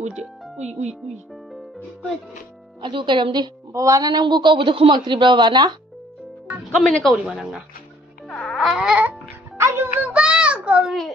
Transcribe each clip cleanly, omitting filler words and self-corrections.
ude. Ui. Aduh kadam di. Bawana nang buka udah kumak tri bawana. Kami nak kau di mana nga? Aduh buka kami.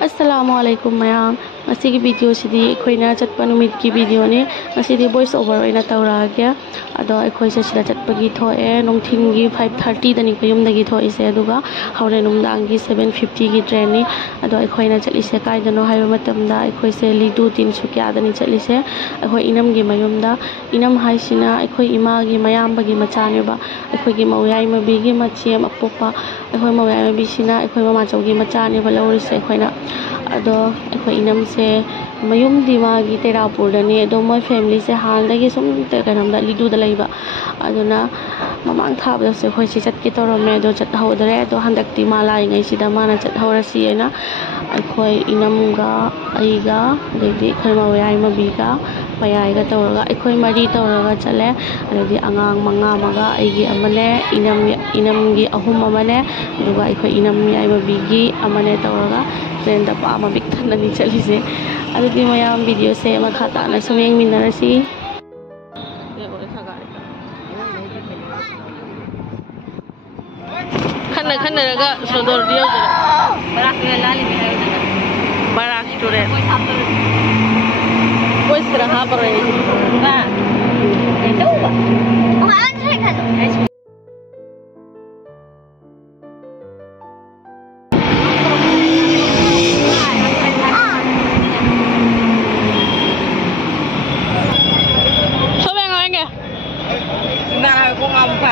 Assalamualaikum mayam. Masih video sidi koi na cat panumit ki video ni. Masih di voice over ina taura kya. Ado koi sa sida cat pagi thoe nong thingi 5:30 dani kayum dagi thoe ise aduga haure num dangi 7:50 ki train ni. Ado koi na cat ise kai dano hai matam da koi se lidu 300 dani cat ise. Koi inam gi mayum da inam hai sina koi ima gi mayam bagi macha ne ba. Koi gi mawai ma bi gi machem apopa. Koi mawai ma bi sina koi mama chau gi macha ne ba lawri se koi na. Ado koi inam se mayum dima gi Terapur dani ado my family se hal dagi sum te kanam da lidu da laiba aduna mamang thab da se khoi si chat ki torome do chat ho dare do handak ti mala ngai si da mana chat ho ra si ena khoi inam ga ai ga de khoi ma wai ma bi ga payai ga tawra ga khoi mari tawra ga chale adi angang manga maga ai gi amane inam gi ahum amane duga khoi inam ai ma bi gi amane tawra ga then da pa ma big than ni chali se adudi mayam video se ma khata na sumeng minarasi khana ga sodor dio barak lali barak store कोई तरह हाँ पर नहीं ना itu apa anjay kan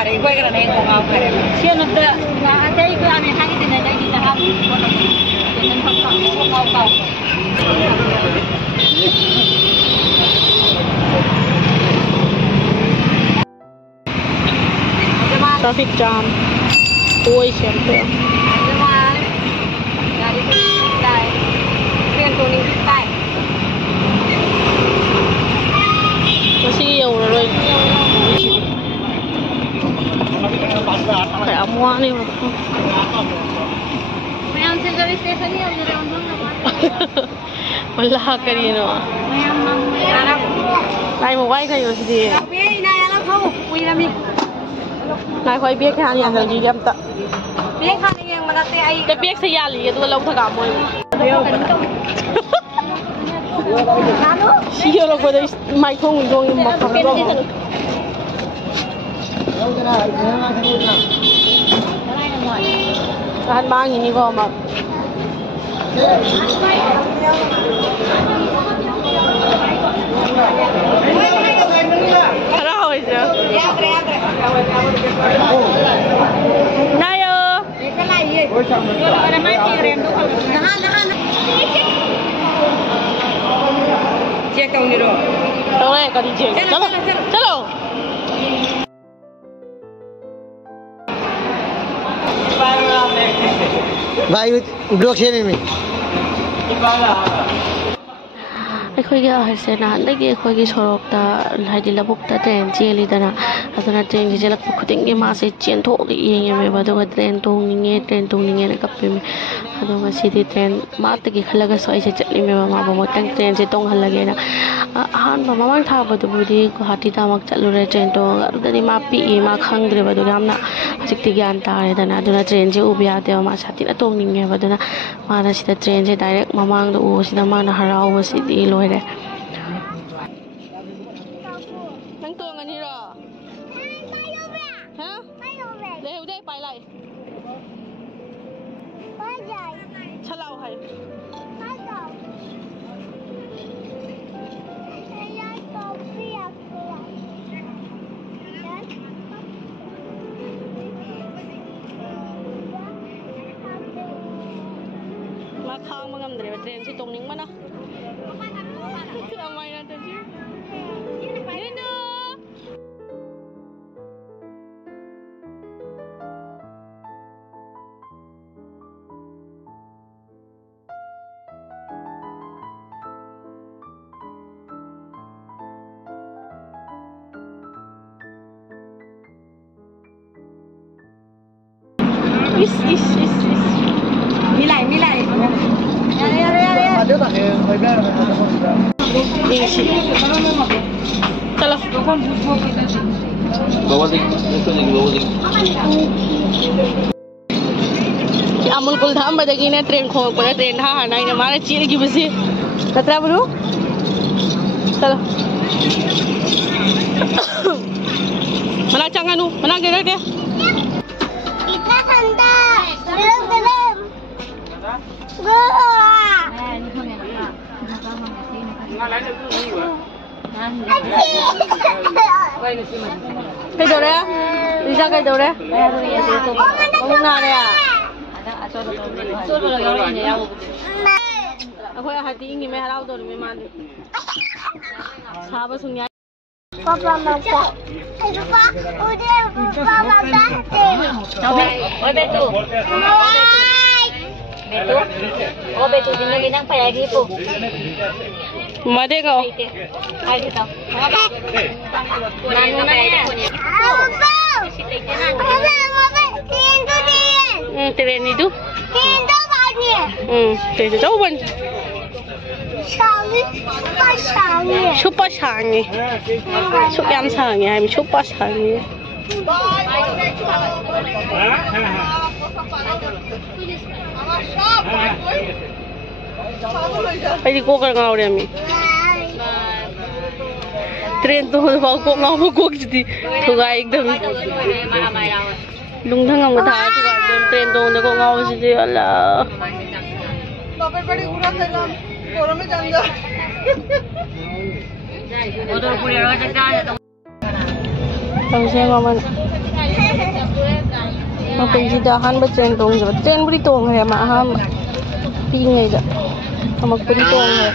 Gue kira nih kok apa ya? Siapa tuh? Nggak ada itu aneh lagi tidak ada di dalam. Jangan fakta kok kau. Traffic jam. Oi siapa? Cuman dari Pintai, train tuning Pintai. Masih ya udah. Kayak amuak nih. Mayam segala stesen ni ada orang Malah kali no. Mayam Arab. Lai mau wai kayu sih. Tapi ini yang aku punya mi. Lai kau biar kan yang lagi jam tak. Biar kan yang mana teh ai. Tapi biar saya lihat tu lau tak kamu. Siapa orang kau dah mai kong dong yang makan dong. Tahan bang ini kok mak. Harau aja. Nayo. Ada mati rem tu. Nahan. Cek kau ni ro. Boleh kau cek. Chalo. भाई block से में ꯑꯩꯈꯣꯏꯒꯤ ꯑꯍꯜꯁꯦ ꯅꯍꯥꯟꯗꯒꯤ ꯑꯩꯈꯣꯏꯒꯤ ꯁꯣꯔꯣꯛꯇ ꯍꯥꯏꯗꯤ ꯂꯧꯕꯨꯛꯇ train ꯆꯦꯜꯂꯤꯗꯅ ꯑꯗꯨꯅ ꯇ꯭ꯔꯦꯟꯁꯤ ꯆꯦꯜꯂꯛꯄ ꯈꯨꯗꯤꯡꯒꯤ ꯃꯥꯁꯦ ꯆꯦꯟꯊꯣꯛꯑꯒ ꯌꯦꯡꯉꯝꯃꯦꯕ ꯑꯗꯨꯒ ꯇ꯭ꯔꯦꯟ ꯇꯣꯡꯅꯤꯡꯉꯦꯅ ꯀꯞꯄꯤꯃꯦ ꯑꯗꯣ ꯉꯁꯤꯗꯤ ꯇ꯭ꯔꯦꯟ ꯃꯥꯇꯒꯤ ꯈꯜꯂꯒꯁꯨ ꯑꯩꯁꯦ ꯆꯠꯂꯤꯃꯦꯕ ꯃꯥꯕꯨ ꯃꯊꯪ ꯇ꯭ꯔꯦꯟꯁꯦ ꯇꯣꯡꯍꯜꯂꯒꯦꯅ ꯑꯍꯥꯟꯕ ꯃꯃꯥꯡ ꯊꯥꯕꯗꯨꯕꯨꯗꯤ ꯒꯨꯋꯥꯍꯥꯇꯤꯗ ꯑꯃꯨꯛ ꯆꯠꯂꯨꯔꯦ ꯇ꯭ꯔꯦꯟ ꯇꯣꯡꯉꯒ ꯑꯗꯨꯗꯗꯤ ꯃꯥ ꯄꯤꯛꯏ ꯃꯥ ꯈꯪꯗ꯭ꯔꯦꯕ ꯑꯗꯨꯒ ꯌꯥꯝꯅ ꯍꯧꯖꯤꯛꯇꯤ ꯒ꯭ꯌꯥꯟ ꯇꯥꯔꯦꯗꯅ ꯑꯗꯨꯅ ꯇ꯭ꯔꯦꯟꯁꯦ ꯎꯕ ꯌꯥꯗꯦꯕ ꯃꯥ ꯁꯥꯊꯤꯅ ꯇꯣꯡꯅꯤꯡꯉꯦꯕ ꯑꯗꯨꯅ ꯃꯥꯅ ꯁꯤꯗ ꯇ꯭ꯔꯦꯟꯁꯦ ꯗꯥꯏꯔꯦꯛ ꯃꯃꯥꯡꯗ ꯎꯕꯁꯤꯗ ꯃꯥꯅ ꯍꯔꯥꯎꯕꯁꯤꯗꯤ ꯂꯣꯏꯔꯦ Nang tuangan hero. Hah? Leh udah pai lai. Chalau hai. Makhang mengamdre train si tongning mana? Ramai na tadi. Nino. Is. Milai. Ya. Ada tak? sih. Chalo. Bawa dik, itu lagi bawa dik. Amul kul tham badagi ne train khong pura train ha nai ne mara chi lagi basi. Katra bolu? Chalo. Mana changanu, mana gerak dia? Kita tanda, belum. Cái đâu đấy? Đi ra cái đâu đấy? Không nào đấy à? Aku yang hati ingin merau tu, memang. Sahabat sungai. Papa mata. Papa, udah papa mata. Oi Betu. Betu. Oh Betu dinagin ang payagi po. Made kau. Ay dito. Nanu na yan. Train itu? Hindu bagi. Train itu jauh ban. Super sangi. Super sangi, hay super sangi. Ay ko ka ngau re mi. Train tu bawa ko ngau ko jadi thugai ekdam. Lung thang ngam tha thugai ekdam train tu ne ko ngau jadi Allah. बापर बड़ी उड़ा था ना corona में जान जा Odor puri ro jagda to. Tang se maman. Ma penji dahan ba train tong jo. Train buri tong hai ma ham. Pi ngai da. Amak buri tong hai.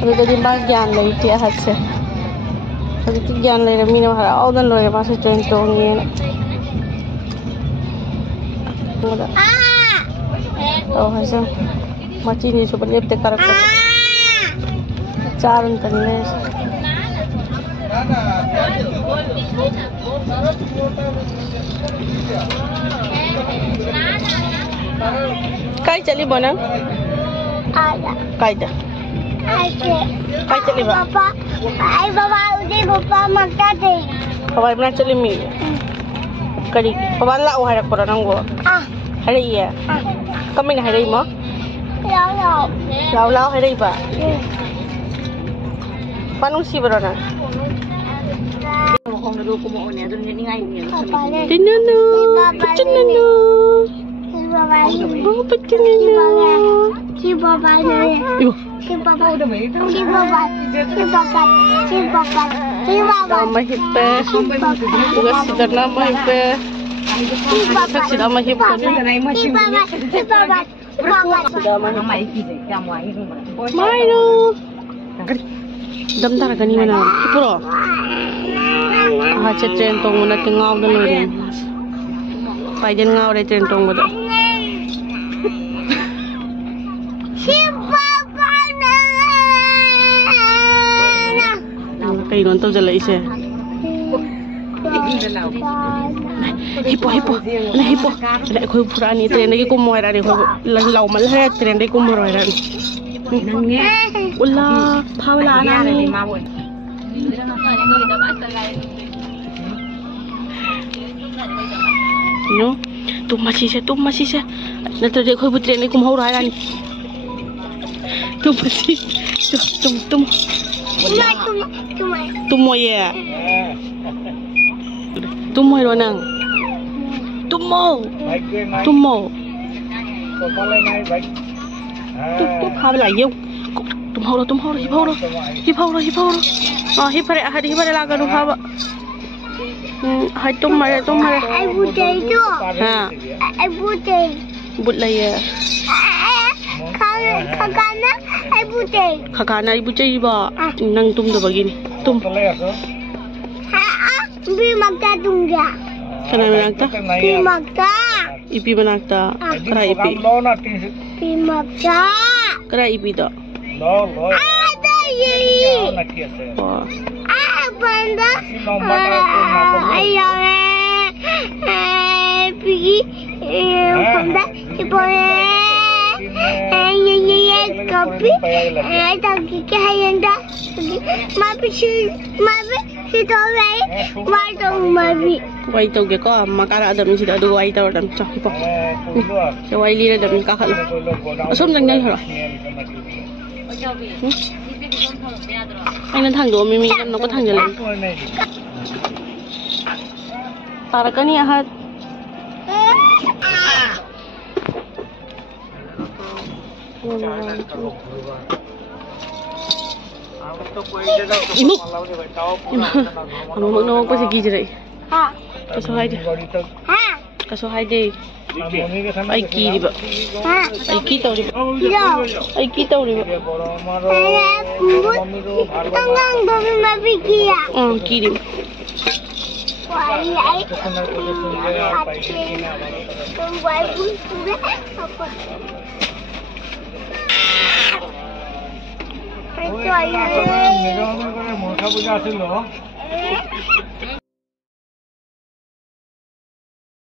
Abe jadi ba gyan lai ti hat se. Abe ti gyan lai mi na hara au dan loi ba se train tong ye na. Ngoda. Oh hasa. Macam ni sebab ni betul karak. Caran terus. Kai cali bonang? Ada. Kai dah. Kai cali ba? Papa, ay baba udah papa makan deh. Papa mana cali mi? Kari. Papa lah orang ada korang gua. Hari iya. Kami ni hari mo? Lau hari ba? Panung si berona? Kung naduko mo niya doon ni ngay niya. Tinanu. Tinanu. Oh, tinanu. Si baba ni. Si baba udah mai. Si baba. Si baba. Si baba. Si baba. Nama hippe. Tugas sudah nama hippe. Tak sudah nama hippe. Si baba. Si baba. Sudah nama Mai kide kamu ai rumah. Maino. Dam tar gani mana? Ipuro. Ha train tong mana tengau dan lori. Pai jen ngau de train tong bada. Si baba na. Kai non tau jala ise. Hipo hipo. Na hipo. Na khoi purani train ki kum moira re khoi lau mal hai train ki kum moira. Ulah, phawala ana ni. No, तुम मची से न तो देखो बुतरे ने कुम हो रहा है तुम मची तुम मोये तुम मोय रो नंग तुम मो तुम खावला ये तुम हो रो हिप रे लागा नु खावा hai tuh mare Ay buday itu. ha Ay buday. but la ya Kakana ay buday. kakana ibu cai ba nang tum do bagini tum Bi magta tungga. kana menakta Bi magta. ipi menakta kara ipi Bi magta. kara ipi do Ada ye. oh Banda. Ayo pergi banda boleh kopi. Tak kiki hayanda. Maybe she told me why don't maybe. Wai tau ge ko amma kara adam sida du wai tau dam cha hipo se wai li dam ka khala asom jang dai hara ai nan thang do mi mi no ko thang jale tarakani ahat Ibu, kamu mau nongol pas lagi jerai. Ha. Kasih hai deh, Ha. kasih hai deh. Aiki di ba, Ha. aiki tahu di ba, Yo. aiki tahu di ba. Tangang dami maybe kia. Ki di ba. Why I? Why Manasa পূজা আছিল